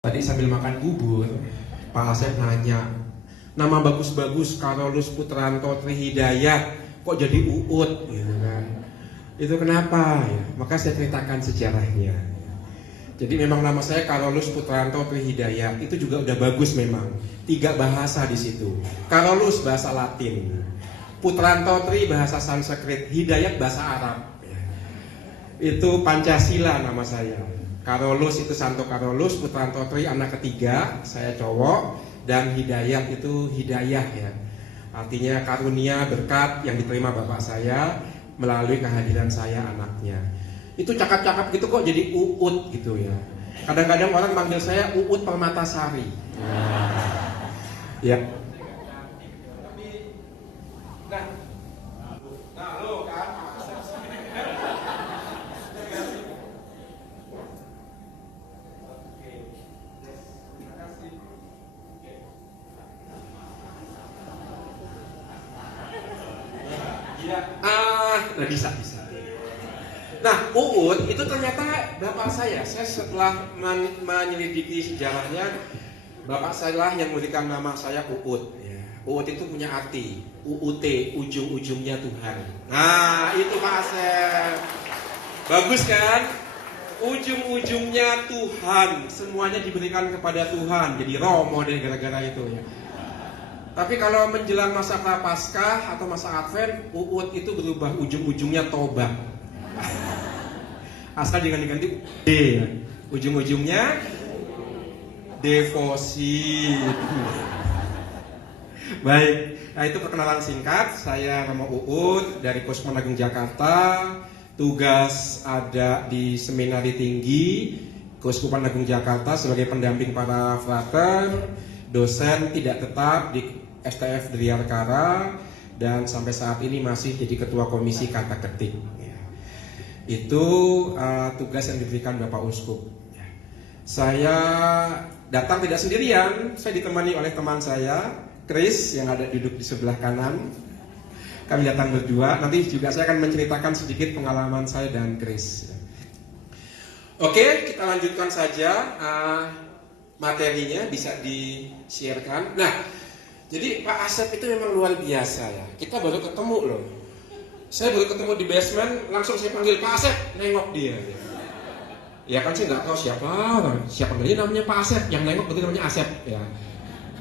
Tadi sambil makan bubur, Pak Asep nanya, nama bagus-bagus Carolus Putranto Trihidayat, kok jadi Uut gitu kan? Itu kenapa ya? Maka saya ceritakan sejarahnya. Jadi memang nama saya Carolus Putranto Trihidayat, itu juga udah bagus memang. 3 bahasa di situ. Carolus bahasa Latin, Putranto Tri bahasa Sanskrit, Hidayat bahasa Arab. Itu Pancasila nama saya. Carolus itu Santo Carolus, Putranto Tri anak ketiga, saya cowok, dan Hidayat itu hidayah ya. Artinya karunia berkat yang diterima bapak saya melalui kehadiran saya anaknya. Itu cakap-cakap gitu kok jadi Uut gitu ya. Kadang-kadang orang manggil saya Uut Permatasari. Ya. Nah bisa. Nah, Uut itu ternyata bapak saya. Saya setelah menyelidiki sejarahnya, bapak saya lah yang memberikan nama saya Uut. Ya. Uut itu punya arti UUT, ujung-ujungnya Tuhan. Nah, itu Pak Asep. Bagus kan? Ujung-ujungnya Tuhan. Semuanya diberikan kepada Tuhan. Jadi Romo deh gara-gara itu ya. Tapi kalau menjelang masa Prapaskah atau masa Advent, Uut itu berubah ujung-ujungnya tobat. Asal jangan diganti D, ujung-ujungnya devosi. Baik, nah itu perkenalan singkat. Saya nama Uut dari Keuskupan Agung Jakarta. Tugas ada di Seminari Tinggi Keuskupan Agung Jakarta sebagai pendamping para frater, dosen tidak tetap di STF Driarkara, dan sampai saat ini masih jadi ketua komisi kata ketik. Itu tugas yang diberikan Bapak Uskup. Saya datang tidak sendirian, saya ditemani oleh teman saya, Chris, yang ada duduk di sebelah kanan. Kami datang berdua. Nanti juga saya akan menceritakan sedikit pengalaman saya dan Chris. Oke, kita lanjutkan saja. Materinya bisa di-sharekan. Nah, jadi Pak Asep itu memang luar biasa ya. Kita baru ketemu loh. Saya baru ketemu di basement, langsung saya panggil Pak Asep, nengok dia. Ya kan saya nggak tahu siapa dia namanya Pak Asep, yang nengok berarti namanya Asep ya.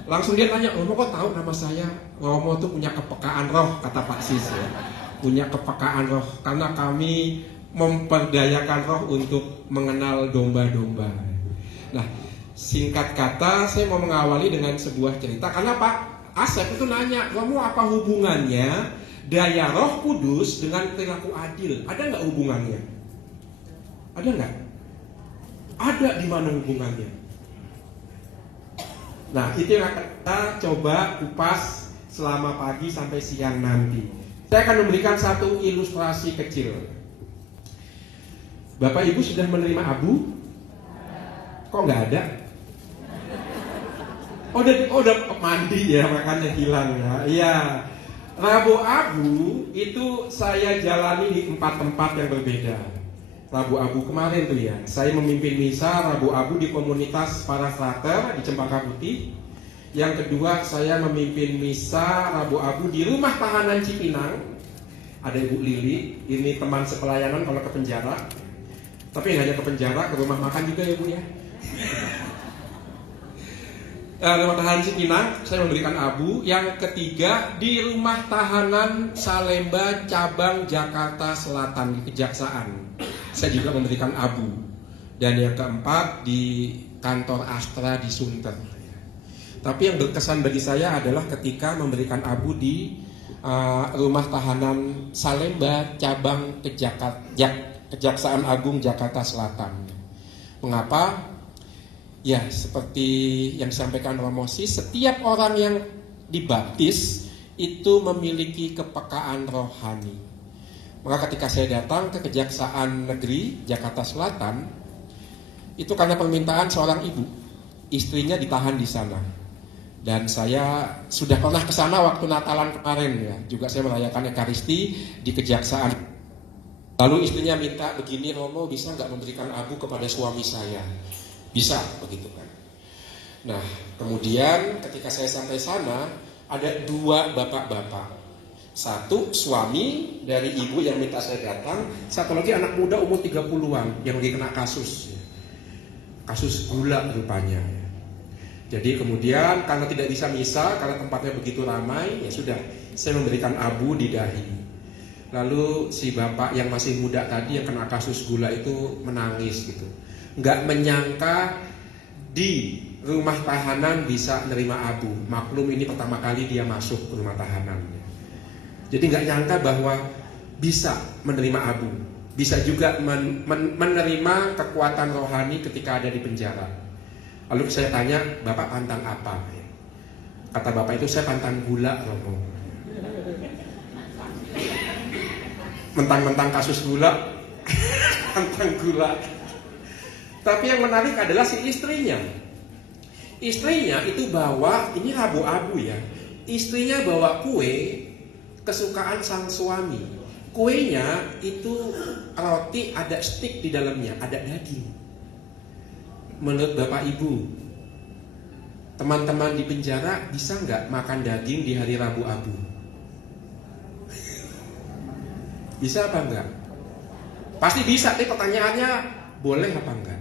Langsung dia tanya, Romo kok tahu nama saya? Romo tuh punya kepekaan roh, kata Pak Sis ya. Punya kepekaan roh, karena kami memperdayakan roh untuk mengenal domba-domba. Nah, singkat kata, saya mau mengawali dengan sebuah cerita. Karena Pak Asep itu nanya, kamu apa hubungannya daya Roh Kudus dengan perilaku adil? Ada nggak hubungannya? Ada nggak? Ada. Di mana hubungannya? Nah, itu yang akan kita coba kupas selama pagi sampai siang nanti. Saya akan memberikan satu ilustrasi kecil. Bapak Ibu sudah menerima abu? Kok nggak ada? Oh udah mandi ya, makanya hilang ya. Iya. Rabu Abu itu saya jalani di 4 tempat yang berbeda. Rabu Abu kemarin tuh ya, saya memimpin misa Rabu Abu di komunitas para frater di Cempaka Putih. Yang kedua, saya memimpin misa Rabu Abu di rumah tahanan Cipinang. Ada Ibu Lili, ini teman sepelayanan kalau ke penjara. Tapi nggak hanya ke penjara, ke rumah makan juga ya Bu ya. Rumah tahanan Cipinang, saya memberikan abu. Yang ketiga di rumah tahanan Salemba cabang Jakarta Selatan di Kejaksaan, saya juga memberikan abu. Dan yang keempat di kantor Astra di Sunter. Tapi yang berkesan bagi saya adalah ketika memberikan abu di rumah tahanan Salemba cabang Kejaksaan Agung Jakarta Selatan. Mengapa? Ya, seperti yang disampaikan Romo Sis, setiap orang yang dibaptis itu memiliki kepekaan rohani. Maka ketika saya datang ke Kejaksaan Negeri Jakarta Selatan, itu karena permintaan seorang ibu, istrinya ditahan di sana. Dan saya sudah pernah ke sana waktu Natalan kemarin ya, juga saya merayakan Ekaristi di Kejaksaan. Lalu istrinya minta begini, Romo bisa nggak memberikan abu kepada suami saya? Bisa begitu kan. Nah, kemudian ketika saya sampai sana, ada dua bapak-bapak. Satu suami dari ibu yang minta saya datang, satu lagi anak muda umur 30-an yang lagi kena kasus gula rupanya. Jadi kemudian karena tidak bisa misa, karena tempatnya begitu ramai, ya sudah, saya memberikan abu di dahi. Lalu si bapak yang masih muda tadi yang kena kasus gula itu menangis gitu, nggak menyangka di rumah tahanan bisa menerima abu. Maklum ini pertama kali dia masuk ke rumah tahanan. Jadi nggak nyangka bahwa bisa menerima abu, bisa juga menerima kekuatan rohani ketika ada di penjara. Lalu saya tanya, Bapak pantang apa? Kata Bapak itu, saya pantang gula, Romo. Mentang-mentang kasus gula, pantang gula. Tapi yang menarik adalah si istrinya. Istrinya itu bawa, ini abu-abu ya. Istrinya bawa kue kesukaan sang suami. Kuenya itu roti ada stik di dalamnya, ada daging. Menurut Bapak Ibu, teman-teman di penjara bisa nggak makan daging di hari Rabu Abu? Bisa apa enggak? Pasti bisa, tapi pertanyaannya boleh apa enggak?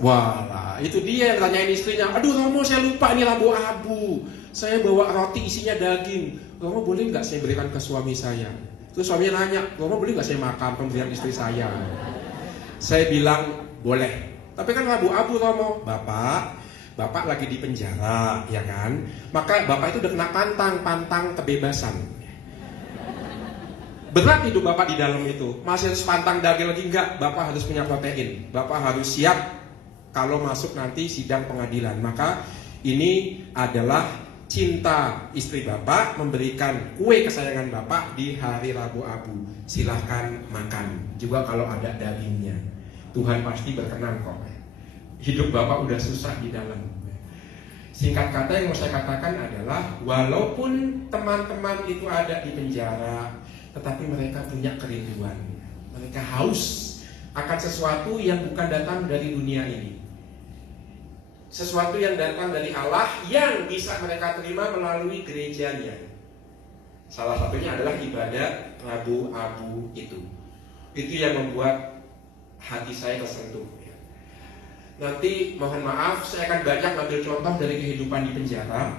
Wah, itu dia yang tanyain istrinya. Aduh Romo, saya lupa ini Rabu Abu. Saya bawa roti isinya daging. Romo boleh nggak saya berikan ke suami saya? Terus suaminya nanya, Romo boleh nggak saya makan pemberian istri saya? Saya bilang boleh. Tapi kan Rabu Abu Romo. Bapak lagi di penjara, ya kan? Maka Bapak itu udah kena pantang kebebasan. Berat hidup Bapak di dalam itu. Masih harus pantang daging lagi enggak? Bapak harus punya protein. Bapak harus siap kalau masuk nanti sidang pengadilan. Maka ini adalah cinta istri Bapak memberikan kue kesayangan Bapak di hari Rabu Abu. Silahkan makan. Juga kalau ada dagingnya. Tuhan pasti berkenan kok. Hidup Bapak udah susah di dalam. Singkat kata yang mau saya katakan adalah, walaupun teman-teman itu ada di penjara, tetapi mereka punya kerinduan. Mereka haus akan sesuatu yang bukan datang dari dunia ini. Sesuatu yang datang dari Allah yang bisa mereka terima melalui gerejanya. Salah satunya adalah ibadat Rabu Abu itu. Itu yang membuat hati saya tersentuh. Nanti mohon maaf, saya akan banyak ambil contoh dari kehidupan di penjara.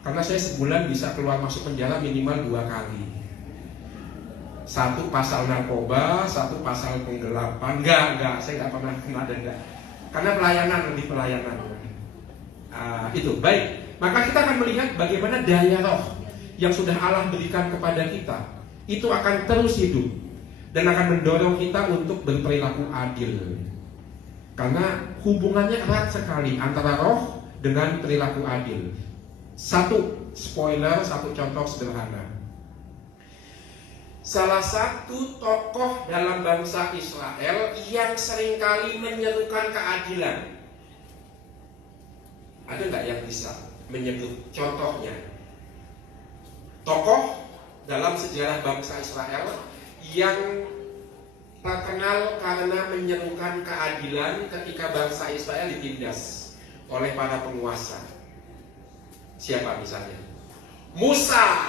Karena saya sebulan bisa keluar masuk penjara minimal 2 kali. Satu pasal narkoba, satu pasal penggelapan. Enggak, saya nggak pernah kena denda. Karena lebih pelayanan. Itu baik. Maka kita akan melihat bagaimana daya roh yang sudah Allah berikan kepada kita itu akan terus hidup dan akan mendorong kita untuk berperilaku adil. Karena hubungannya erat sekali antara roh dengan perilaku adil. Satu contoh sederhana. Salah satu tokoh dalam bangsa Israel yang seringkali menyerukan keadilan. Ada nggak yang bisa menyebut contohnya? Tokoh dalam sejarah bangsa Israel yang terkenal karena menyerukan keadilan ketika bangsa Israel ditindas oleh para penguasa. Siapa misalnya? Musa,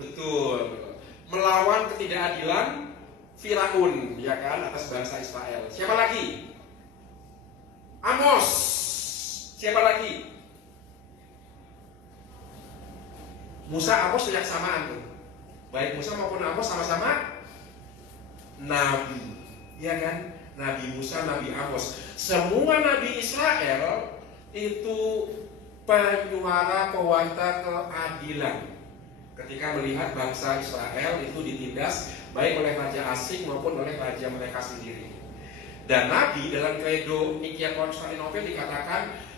betul. Melawan ketidakadilan Firaun, ya kan, atas bangsa Israel. Siapa lagi? Amos. Siapa lagi? Musa, Amos tidak samaan tuh. Baik Musa maupun Amos sama-sama nabi, ya kan? Nabi Musa, Nabi Amos. Semua nabi Israel itu penyuara pewarta keadilan. Ketika melihat bangsa Israel itu ditindas baik oleh raja asing maupun oleh raja mereka sendiri. Dan Nabi dalam kredo Nikia Konstantinopel dikatakan,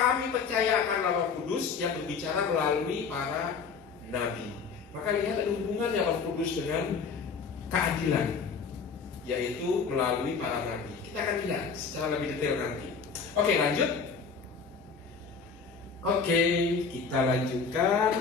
kami percaya akan Roh Kudus yang berbicara melalui para nabi. Maka lihat ada hubungannya Roh Kudus dengan keadilan, yaitu melalui para nabi. Kita akan lihat secara lebih detail nanti. Oke, lanjut. Oke, kita lanjutkan.